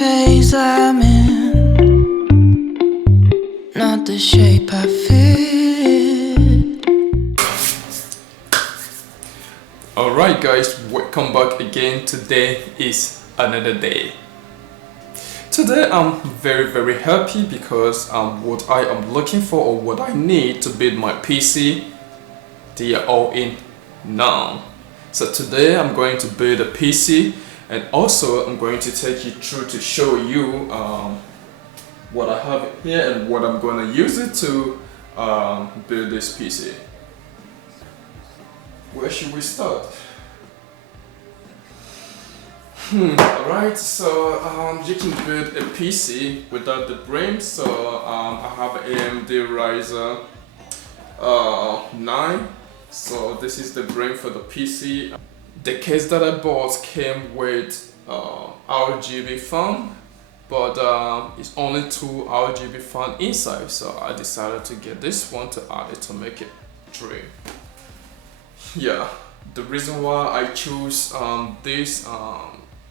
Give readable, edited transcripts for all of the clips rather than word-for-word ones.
phase I'm in, not the shape I fit. Alright guys, welcome back again. Today is another day. Today I'm very happy because what I am looking for or what I need to build my PC, they are all in now. So today I'm going to build a PC, and also I'm going to take you through to show you what I have here and what I'm going to use it to build this PC. Where should we start? Alright, so you can build a PC without the brain. So I have AMD Ryzen 9. So this is the brain for the PC. The case that I bought came with RGB fan, but it's only 2 RGB fan inside, so I decided to get this one to add it to make it 3. Yeah, the reason why I choose this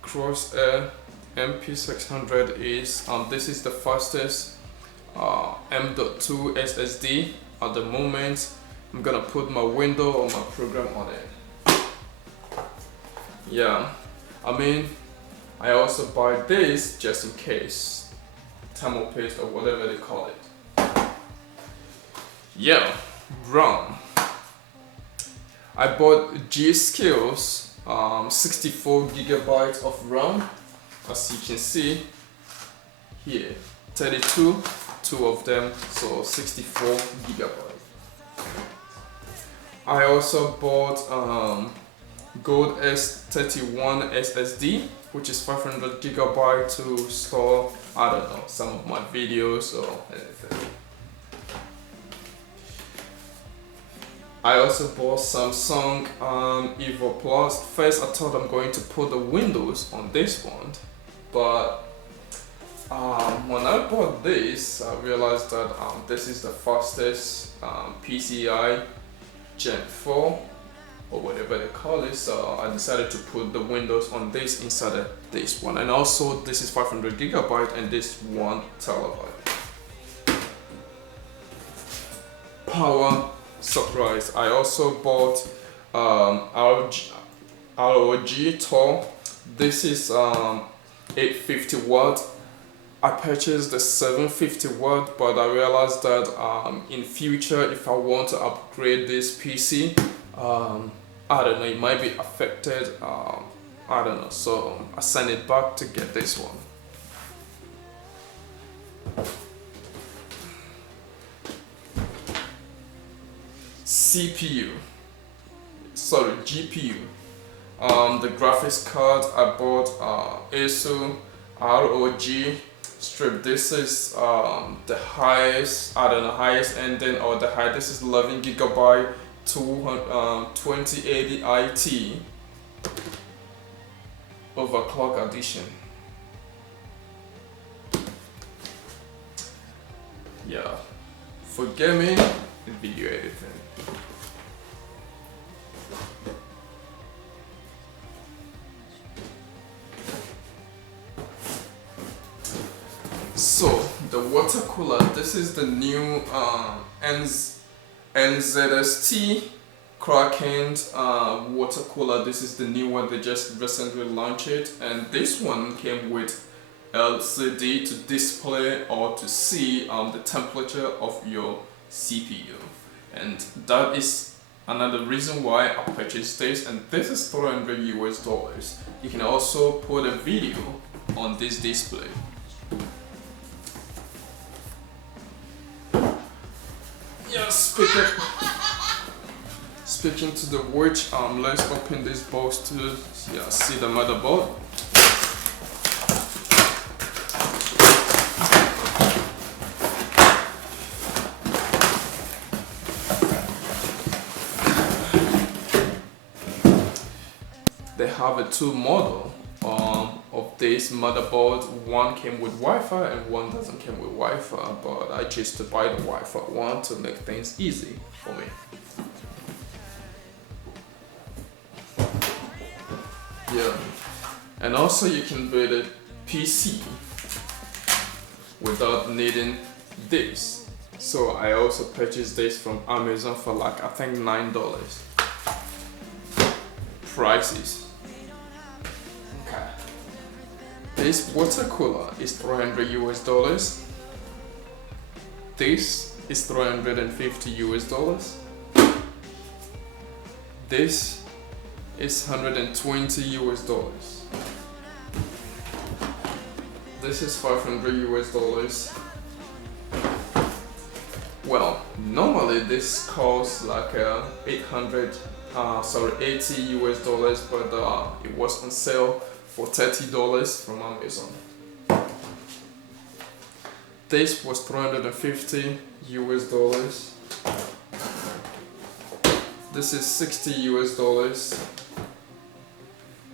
Corsair MP600 is this is the fastest M.2 SSD at the moment. I'm gonna put my window or my program on it. Yeah, I mean, I also buy this just in case, thermal paste or whatever they call it. Yeah, RAM. I bought G.Skill's 64GB of RAM, as you can see here, 32, 2 of them, so 64GB. I also bought Gold S31 SSD, which is 500GB to store, I don't know, some of my videos or anything. I also bought Samsung Evo Plus. First I thought I'm going to put the Windows on this one, but when I bought this, I realized that this is the fastest PCIe Gen4 or whatever they call it, so I decided to put the Windows on this instead of this one. And also this is 500GB and this 1TB. Power surprise, I also bought ROG Tor. This is 850 watt. I purchased the 750 watt, but I realized that in future if I want to upgrade this PC, I don't know, it might be affected, I don't know, so I sent it back to get this one. GPU. The graphics card I bought Asus ROG strip. This is the highest, I don't know, highest ending or the highest. This is 11GB 2080 IT overclock edition. Yeah, for gaming and video editing. So the water cooler, this is the new Nzxt Kraken water cooler. This is the new one, they just recently launched it, and this one came with LCD to display or to see the temperature of your CPU, and that is another reason why I purchased this. And this is $300 US. You can also put a video on this display. Yeah, speaking to the which, let's open this box to see the motherboard. They have a 2 model of this motherboard. One came with Wi-Fi and one doesn't come with Wi-Fi, but I chose to buy the Wi-Fi one to make things easy for me. Yeah, and also you can build a PC without needing this. So I also purchased this from Amazon for like I think $9 prices. Okay. This water cooler is $300 US. This is $350 US. This is $120 US. This is $500 US. Well, normally this costs like $80 US, but it was on sale for $30 from Amazon. This was $350 US. This is $60 US.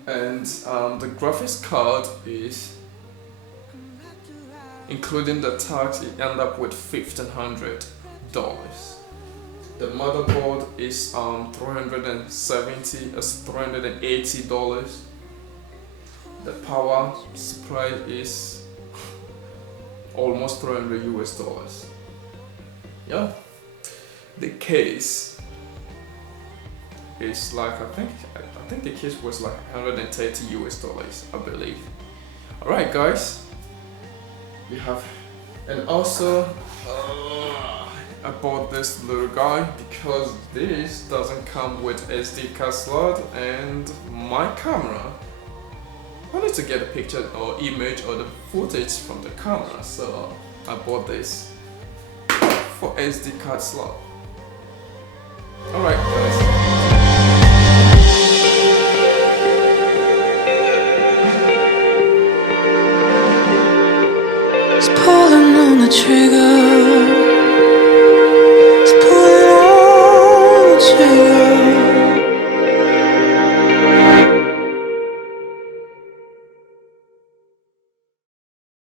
And the graphics card is, including the tax, it ended up with $1,500. The motherboard is $380. The power supply is almost $300 US. Yeah. The case is like I think the case was like $130 US, I believe. Alright guys, we have, and also I bought this little guy because this doesn't come with SD card slot, and my camera, I wanted to get a picture or image or the footage from the camera, so I bought this for SD card slot. Alright guys. Pulling on the trigger.